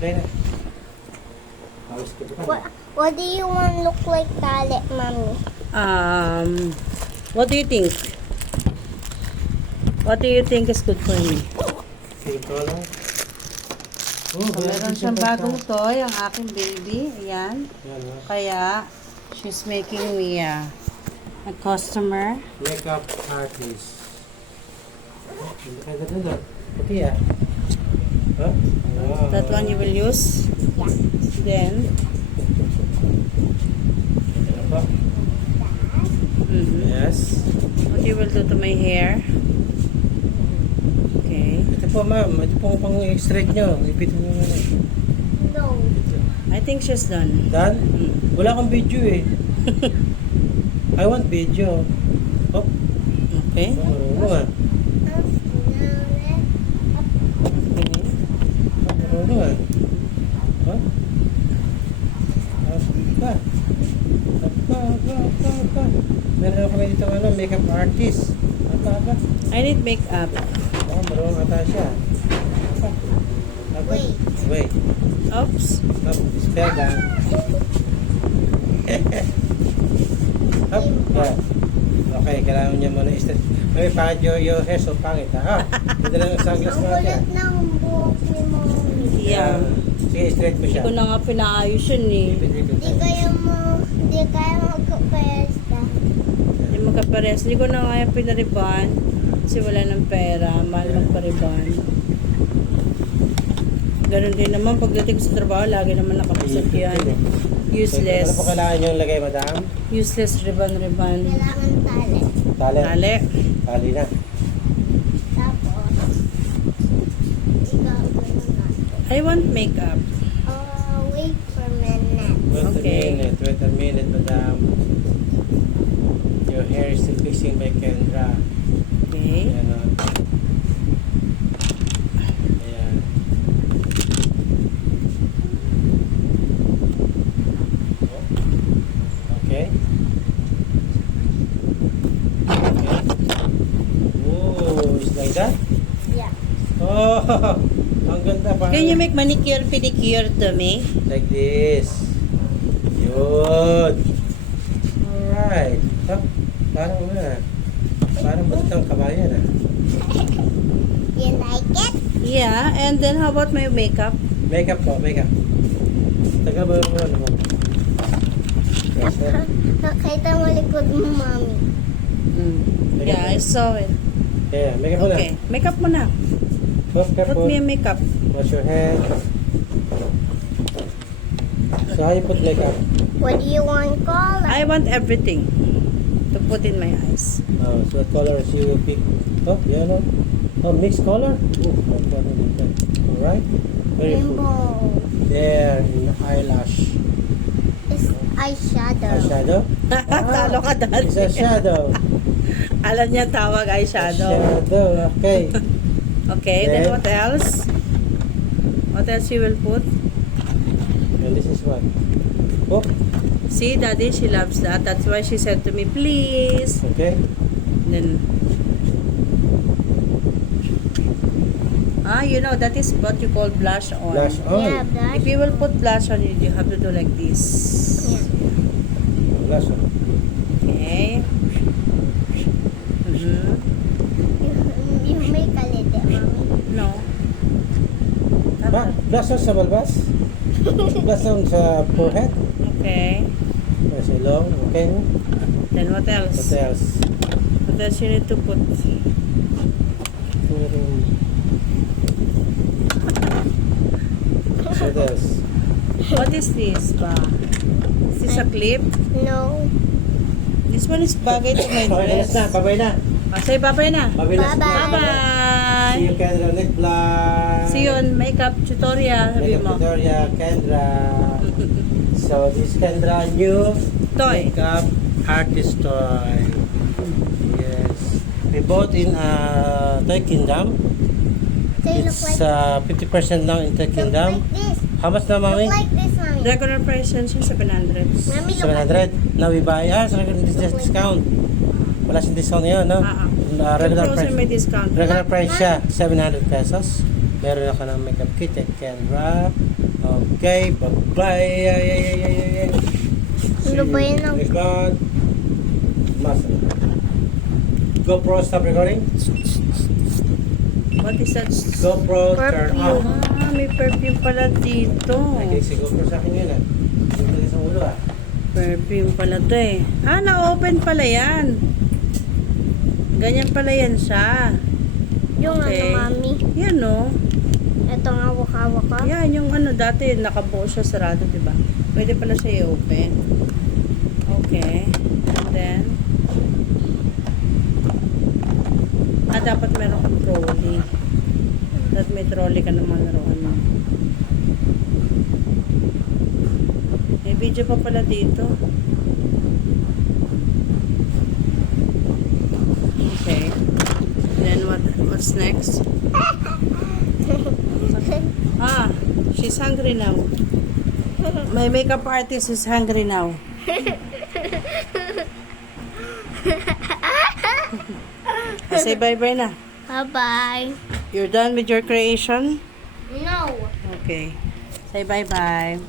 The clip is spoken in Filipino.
Okay na. Hawis ko pa. What do you want look like tali, mommy? What do you think? What do you think is good for me? Same color. Oh, So, meron siyang bagong toy, ang aking baby. Ayan. Yan, ha? Kaya, she's making me a customer. Makeup artist. Oh, hindi ka ganda. Okay, ah. Huh? Oh. That one you will use. Yeah. Then, Ano pa? Yes. what you will do to my hair. Okay. Ito po, ma'am. Ito po pang straight nyo. Ipit mo muna. No. I think she's done. Done? Mm. Wala akong video eh. I want video. Oh, Okay. marunong ah. Marunong ah. Huh? Apa? Apa? Meron ako dito makeup artist. Apa? I need makeup. Oh, marunong ata siya. Apa? Wait. Wait. Oops. Up, spell down. Up, yeah. Okay, kailangan niya muna i-stretch. May pangit your hair so pangit ha. Hindi lang ang sunglass Ang natin. kulit ng buhok ni mommy. Yeah. Sige, straight mo Hindi siya. ko na nga pinaayos yun eh. Di kaya magkapesta. Hindi magkapares. Hindi ko na nga yung pinariban. Kasi wala ng pera. Mahal magpariban. Ganun din naman. Pagdating ko sa trabaho, lagi naman nakapasok yan. Useless. Ano po kailangan nyo lagay, madam? Useless riban-riban. Kailangan tali. Tali. Tali. Tali na. Tapos, igagawin natin. I want makeup. Wait for a minute. Okay. Wait a minute, madam. Your hair is still fixing by Kendra. Okay. Ayan o. Ayan. Okay. Oh, it's like that? Yeah. Oh, ang ganda pa. Can you make manicure, pedicure to me? Like this. Yun. Alright. Huh? Parang matang kabayan ah. You like it? Yeah. And then how about my makeup? Makeup po, makeup. Tagal ba yung ano mo? Yes, sir. Nakita mo likod mo, mommy. Yeah, I saw it. Yeah, makeup mo na. Okay. Makeup mo na. Put Put me a makeup. Wash your hand. So how you put makeup? What do you want color? I want everything to put in my eyes. So what colors you will pick? Oh, yellow. Oh, mixed color? Oh, alright. Very good. Rainbow. There, in the eyelash. It's eyeshadow. Eyeshadow? Talo ka dati. It's a shadow. Alam niya tawag eyeshadow. Shadow, okay. Okay, then what else? What else you will put? And this is what? Oh, See, Daddy, she loves that. That's why she said to me, please. okay. Then, you know, that is what you call blush on. Blush on. Yeah, blush. If you will put blush on it, you have to do like this. Yeah. Blush on. Okay. You make a little, mommy. No. Ha? Blush on sa balbas? Blush on sa forehead? Okay. Yes, ilong. Okay. Then what else? What else? What else you need to put? What else? What is this ba? Is this a clip? No. This one is bagay to my Okay, dress. na. Babay na. Say bye-bye na. Babay na. Bye-bye. See Bye-bye. you, Kendra. Next vlog. See you on makeup tutorial. Sabi Makeup mo. tutorial, Kendra. So, this Kendra new Toy. makeup artist toy. Yes. We bought in Toy Kingdom. They look It's like 50% now in Toy look Kingdom. like this. How much na, Look Mami? like this, mommy. Regular price yan siya, 700. Mommy, look like 700. Now we buy. So this is discount. Wala siyang discount ngayon, no? Ah, Regular Frozen price. may discount. Regular price siya, 700 pesos. Meron ako ng makeup kit at Kendra. Okay, bye-bye. Ay. Ano ba yun ang- Next one. Muscle. GoPro, stop recording. What is that? GoPro, turn off. Ah, may perfume pala dito. Nakikinig si GoPro sa akin yun ah. Hindi sa ulo ah. Perfume pala to eh. Ah, na-open pala yan. Ganyan pala yan siya. Yung Okay. mami. Yan oh. Ito nga waka-waka. Yan, yung dati nakabuo siya sarado, diba? Pwede pala siya i-open. Okay. And then, dapat meron kang trolley. Dapat may trolley ka naman laruan mo. May video pa pala dito. Okay. Then, what's next? She's hungry now. My makeup artist is hungry now. Say bye-bye na. Bye-bye. You're done with your creation? No. Okay. Say bye-bye.